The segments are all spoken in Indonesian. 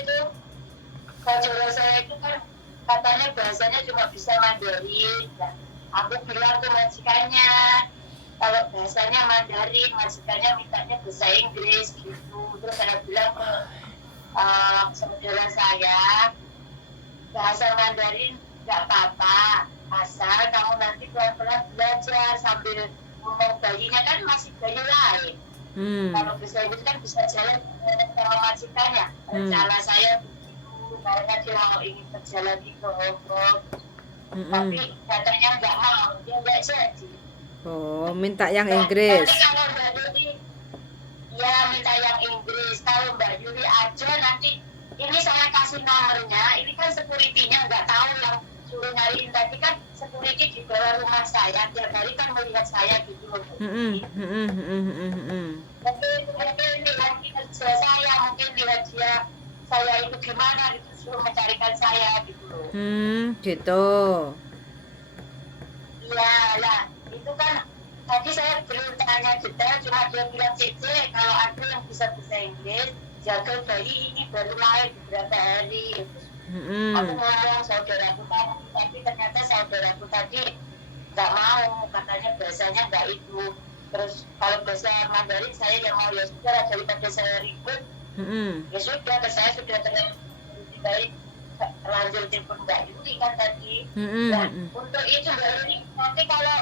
itu saudara saya itu kan katanya bahasanya cuma bisa Mandarin. Nah, aku bilang ke majikannya, kalau bahasanya Mandarin, majikannya mintanya bahasa Inggris gitu. Terus saya bilang ke saudara saya, bahasa Mandarin nggak apa-apa, asal kamu nanti pelan-pelan belajar sambil ngomong bayinya kan masih bayi lain. Kalau bisa itu kan bisa jalan sama majikannya. Rencana saya begitu, karena dia mau ingin berjalan di Hong Kong. Tapi katanya nggak mau, dia nggak jadi. Oh, minta yang Inggris. Nanti kalau Mbak Yuli, ya minta yang Inggris. Kalau Mbak Yuli aja nanti, ini saya kasih nomornya. Ini kan security-nya nggak tahu yang suruh nyariin tadi kan security di bawah rumah saya. Tiap hari kan melihat saya gitu loh. Mungkin lihat kerja saya, mungkin lihat dia saya itu gimana gitu, suruh mencarikan saya gitu loh. Gitu. Iya lah, itu kan tadi saya belum tanya detail, cuma dia bilang Cece kalau aku yang bisa bahasa Inggris, jaga bayi ini baru lahir beberapa hari. Aku ngomong saudaraku kan, tapi ternyata saudaraku tadi nggak mau, katanya bahasanya nggak itu. Terus kalau bahasa Mandarin saya yang mau, ya sudah daripada saya ribut, ya sudah, saya sudah lebih baik lanjut telepon Mbak Yuli kan tadi. Nah, untuk itu Mbak Yuli, nanti kalau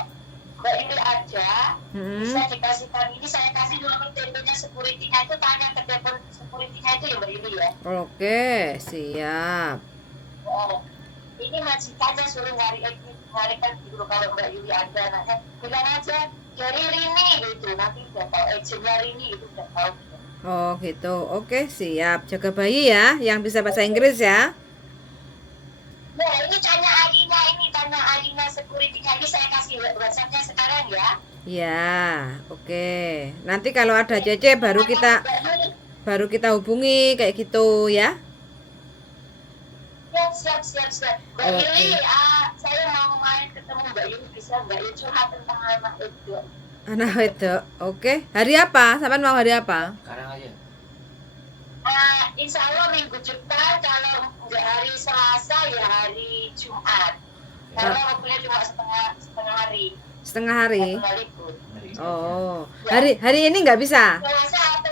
Mbak Yuli aja bisa dikasihkan, ini saya kasih nomor teleponnya security-nya, itu tanya ke telepon security-nya itu ya Mbak Yuli ya. Oke, siap. Oh, ini majikannya suruh nyarikan dulu kalau Mbak Yuli ada. Nah, bilang aja dari Rini gitu, nanti udah tahu agentnya Rini itu udah tahu. Oh gitu, oke siap. Jaga bayi ya, yang bisa bahasa Inggris ya. Nah, ini tanya Alina security-nya, ini saya kasih WhatsApp-nya sekarang ya. Ya, oke. Nanti kalau ada Cece baru kita hubungi kayak gitu ya. Ya, siap. Mbak Yuli, saya mau main ketemu Mbak Yuli, bisa Mbak Yuli curhat tentang anak itu. Anak itu, oke. Hari apa? Sampai mau hari apa? Sekarang aja. Insya Allah minggu depan, kalau nggak hari Selasa ya hari Jumat. Karena waktunya cuma setengah hari. Setengah hari. Libur. Oh, hari ini nggak bisa. Selasa atau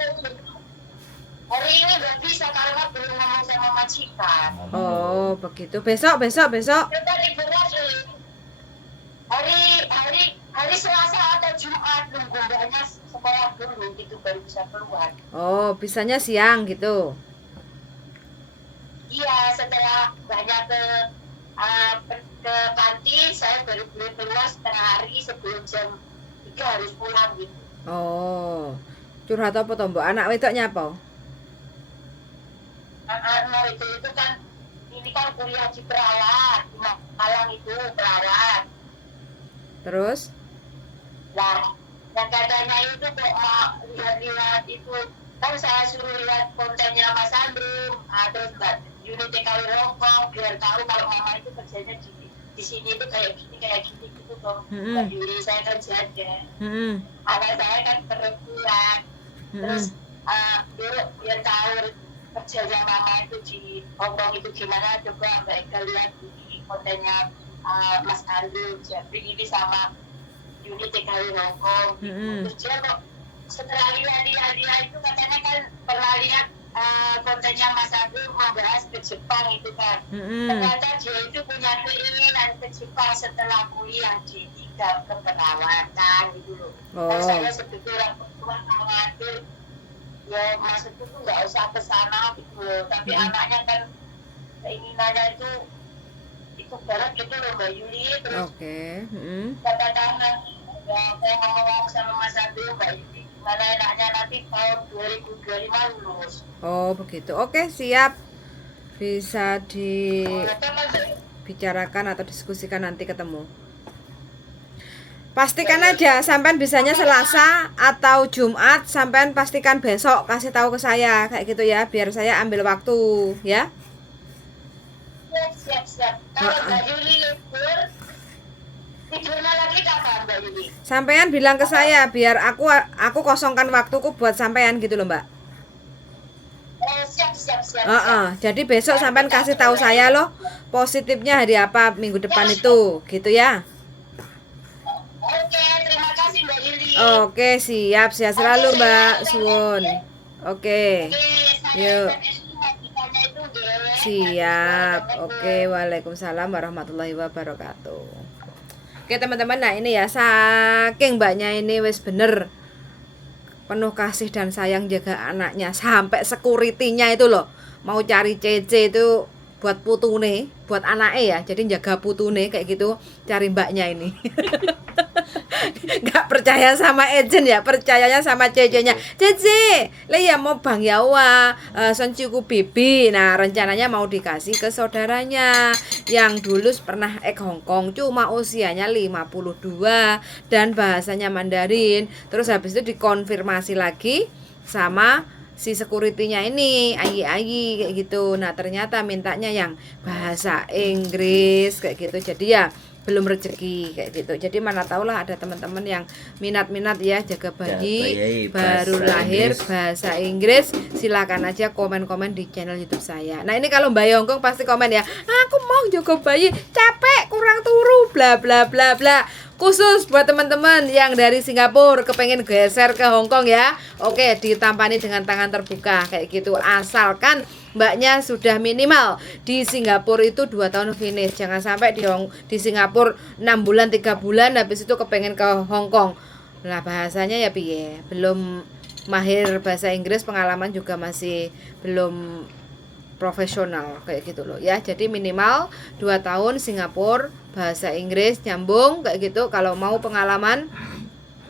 hari ini nggak bisa karena belum ngomong sama majikan. Oh, begitu. Besok. Kita liburnya hari Selasa atau Jumat, nunggu mbaknya sekolah dulu gitu baru bisa keluar. Oh, bisanya siang gitu. Iya, setelah banyak ke panti, saya baru boleh keluar setengah hari sebelum jam 3 harus pulang gitu. Oh, curhat apa toh mbak? Anak wedoknya apa? Anak itu kan, ini kan kuliah di perawat, di Malang itu perawat. Terus? Nah, yang katanya itu kok mau lihat-lihat itu, kan saya suruh lihat kontennya Mas Andrew, terus Mbak Yuni TKW Hongkong, biar tahu kalau mama itu kerjanya di sini itu kayak gini gitu toh. Mbak Yuni, saya kan jaga. Anak saya kan perempuan, terus biar tahu kerjanya mama itu di Hongkong itu gimana, coba Mbak Eka lihat di kontennya Mas Andrew, Jeffrey ini sama Yuni TKW Hongkong. Terus dia kok setelah lihat itu katanya kan pernah lihat kontennya Mas Andrew membahas ke Jepang itu kan. Ternyata dia itu punya keinginan ke Jepang setelah kuliah di bidang keperawatan gitu loh. Dan saya sebagai orang perempuan khawatir, ya maksudku tuh nggak usah ke sana gitu loh. Tapi anaknya kan keinginannya itu banget gitu loh Mbak Yuli. Terus katakan ya saya ngomong sama Mas Andrew, Mbak Yuli, gimana enaknya nanti tahun 2025 lulus. Oh begitu, oke siap. Bisa dibicarakan atau diskusikan nanti ketemu. Pastikan aja sampean bisanya Selasa atau Jumat, sampean pastikan besok kasih tahu ke saya kayak gitu ya, biar saya ambil waktu ya. Siap. Kalau Mbak Yuli libur, tidurnya lagi kapan Mbak Yuli? Sampean bilang ke saya biar aku kosongkan waktuku buat sampean gitu loh Mbak. Siap. siap. Jadi besok sampean kasih tahu saya loh positifnya hari apa minggu depan itu, gitu ya. Oke, terima kasih Mbak Yuli. Oke, siap, sehat selalu Mbak Suwun. Oke, yuk. Siap. Oke, waalaikumsalam warahmatullahi wabarakatuh. Oke teman-teman, nah ini ya saking mbaknya ini wis bener penuh kasih dan sayang jaga anaknya sampai security-nya itu loh mau cari CC itu buat putune, buat anaknya ya, jadi jaga putune kayak gitu cari mbaknya ini. Nggak percaya sama agent ya, percayanya sama CC-nya. CC, lah ya mau Bang Yawa, Soncuku Bibi. Nah, rencananya mau dikasih ke saudaranya yang dulu pernah Hongkong, cuma usianya 52 dan bahasanya Mandarin. Terus habis itu dikonfirmasi lagi sama si security-nya ini, Ayi kayak gitu. Nah, ternyata mintanya yang bahasa Inggris kayak gitu. Jadi ya belum rezeki kayak gitu. Jadi mana tahulah ada teman-teman yang minat-minat ya jaga bayi baru lahir bahasa Inggris, silakan aja komen-komen di channel YouTube saya. Nah, ini kalau Mbak Yongkong pasti komen ya, aku mau jaga bayi, capek, kurang turu, bla bla bla bla. Khusus buat teman-teman yang dari Singapura kepengen geser ke Hongkong ya. Oke, ditampani dengan tangan terbuka kayak gitu. Asalkan mbaknya sudah minimal di Singapura itu 2 tahun finish. Jangan sampai di Singapura 6 bulan 3 bulan habis itu kepengen ke Hongkong. Nah, bahasanya ya piye? Belum mahir bahasa Inggris, pengalaman juga masih belum profesional kayak gitu loh ya. Jadi minimal 2 tahun Singapura, bahasa Inggris nyambung kayak gitu. Kalau mau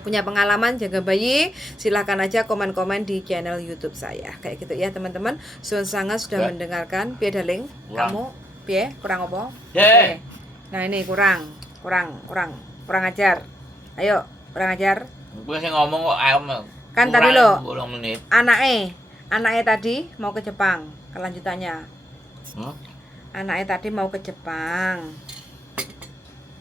punya pengalaman jaga bayi, silahkan aja komen-komen di channel YouTube saya kayak gitu ya teman-teman. Suwun sangat sudah mendengarkan. Piye darling? Kamu piye? Kurang apa? Oke. Nah, ini kurang ajar. Ayo, kurang ajar. Gue sih ngomong kok ayam. Kan tadi lo anaknya tadi mau ke Jepang. Kelanjutannya, anaknya tadi mau ke Jepang.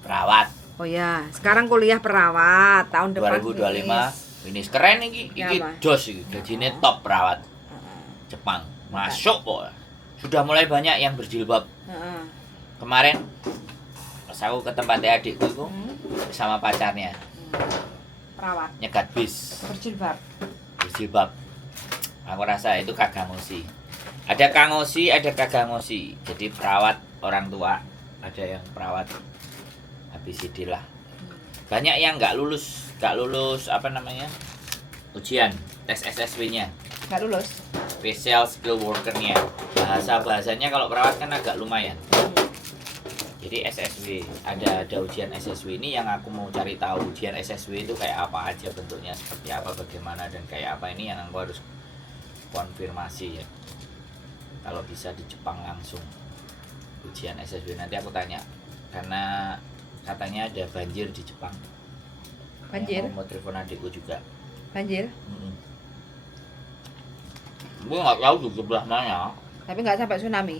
Perawat. Oh ya, sekarang kuliah perawat tahun depan 2025 ini keren iki Ya, jos iki gajine top perawat Jepang masuk kok sudah mulai banyak yang berjilbab. Kemarin pas aku ke tempatnya adikku itu sama pacarnya perawat nyegat bis berjilbab. Aku rasa itu kagak ngosi. Ada kangosi, ada kagak ngosi. Jadi perawat orang tua, ada yang perawat ABCD lah. Banyak yang nggak lulus apa namanya ujian tes SSW-nya. Nggak lulus. Special skill worker-nya. Bahasanya kalau perawat kan agak lumayan. Jadi SSW ada ujian SSW ini yang aku mau cari tahu ujian SSW itu kayak apa aja bentuknya, seperti apa, bagaimana dan kayak apa, ini yang aku harus konfirmasi ya. Kalau bisa di Jepang langsung ujian SSW nanti aku tanya karena katanya ada banjir di Jepang. Banjir? Aku mau telepon adikku juga. Banjir? Gue nggak tahu di sebelah mana. Tapi nggak sampai tsunami.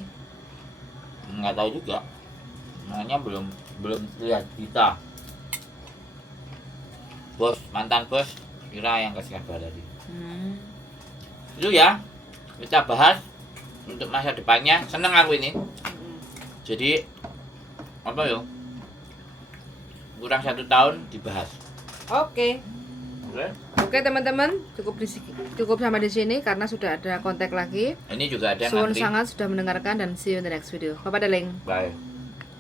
Nggak tahu juga. Makanya belum lihat kita. Mantan bos Ira yang kasih kabar tadi. Itu ya kita bahas untuk masa depannya. Seneng aku ini. Jadi apa yo? Kurang 1 tahun dibahas. Oke. Oke teman-teman, cukup sampai di sini karena sudah ada kontak lagi. Ini juga ada Suwun nanti. sangat sudah mendengarkan dan see you in the next video. Bye-bye darling. Bye.